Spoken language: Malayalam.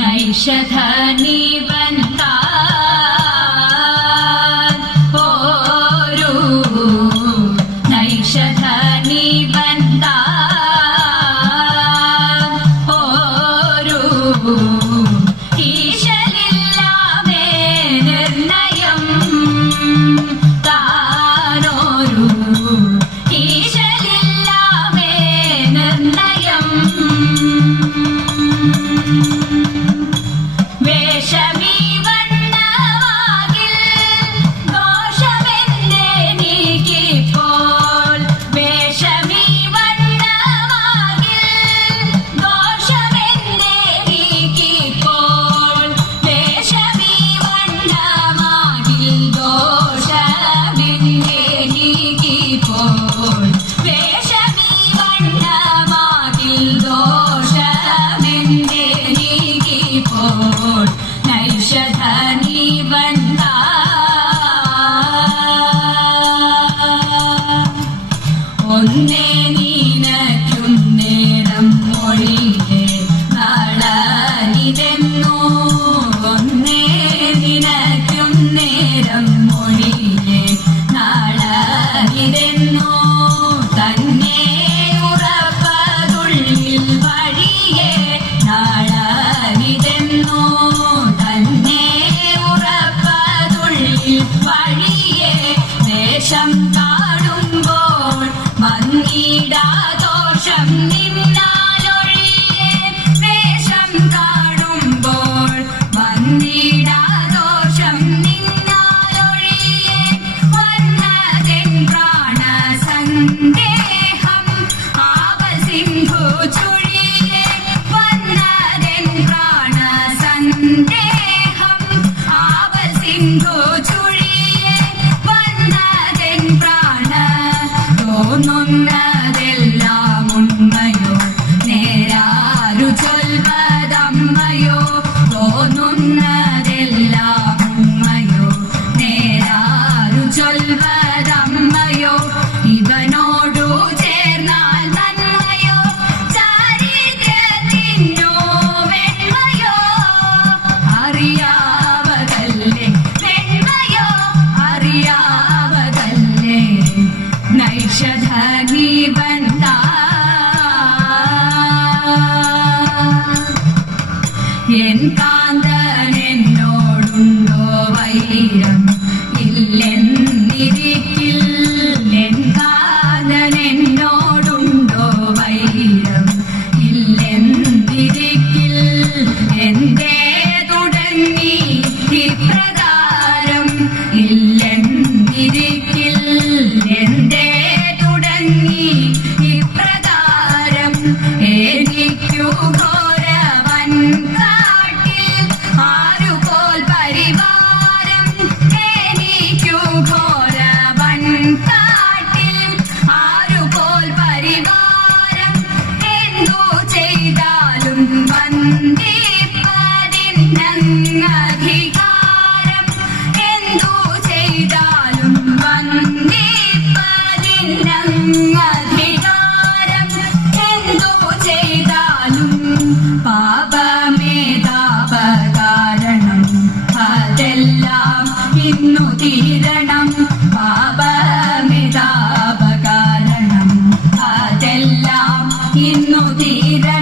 നൈഷധനി വന്താ നൈഷധനി വന്താ ഈശലില്ലാമേ നിർണയം താനോരു ഈശലില്ലാമേ നിർണയം വേഷമീ വണ്ണവാകിൽ ദോഷമെന്നെ നീക്കിപ്പോൾ വേഷമീ വണ്ണവാകിൽ ദോഷമെന്നെ നീക്കിപ്പോൾ വേഷമീ വണ്ണവാകിൽ ദോഷമെന്നെ നീക്കിപ്പോൾ വേഷമീ വണ്ണവാകിൽ ദോഷമെന്നെ നീക്കിപ്പോൾ നൈഷധനി വന്താ ഒന്നേ നീനക്കും നേരം മൊഴിയെ നളനിതെന്നു ഒന്നേ നിനക്കും നേരം മൊഴിയെ നളനിതെന്നു തന്നെ ഉറപ്പതുള്ളിൽ വഴിയെ നളനിതെന്നു തന്നെ ഉറപ്പതുള്ളിൽ വഴിയെ ദേശം കാണുമ്പോൾ മന്നിടാദോഷം നിന്നാലൊഴിയെ വേഷം കാണുമ്പോൾ മന്നിടാദോഷം നിന്നാലൊഴിയെ വന്നതെൻ പ്രാണസന്ദേഹം ആവസിന്ധു ചുഴിയെ വന്നതെൻ പ്രാണസന്ദേഹം ആവസിന്ധു ചുഴിയെ വന്നതെൻ പ്രാണ തോന്നുന്നതെല്ലാം ഉണ്മയോ നേരാരു ചൊൽവതമ്മയോ തോന്നുന്നതെല്ലാം ഉണ്മയോ നേരാരു ചൊൽവതമ്മയോ ഇവനോടു ചേർന്നാൽ നന്മയോ ചാരിത്രത്തിനോ വെണ്മയോ അറിയാവതല്ലേ വെണ്മയോ അറിയാവതല്ലേ നൈഷധനി വന്താ എൻ കാന്തനെന്നോടുണ്ടോ വൈരം ഇല്ലെന്നിരിക്കിൽ എൻ കാന്തനെന്നോടുണ്ടോ വൈരം ഇല്ലെന്നിരിക്കിൽ എന്തേ തുടങ്ങി ഇപ്രകാരം ഇല്ലെന്നിരിക്കിൽ എന്തേ തുടങ്ങി ഇപ്രകാരം എനിക്കു ഘോരവൻ കാട്ടിൽ ആരുപോൽ പരിവാരം എനിക്കു ഘോരവൻ കാട്ടിൽ ആരുപോൽ പരിവാരം എന്തു ചെയ്താലും വന്ദിപ്പതിന്നധികാരം എന്തു ചെയ്താലും വന്ദിപ്പതിന്നധികാരം എന്തു ചെയ്താലും പാപമേതാപകാരണം അതെല്ലാം ഇന്നു തീരണം പാപമേതാപകാരണം അതെല്ലാം ഇന്നു തീരണം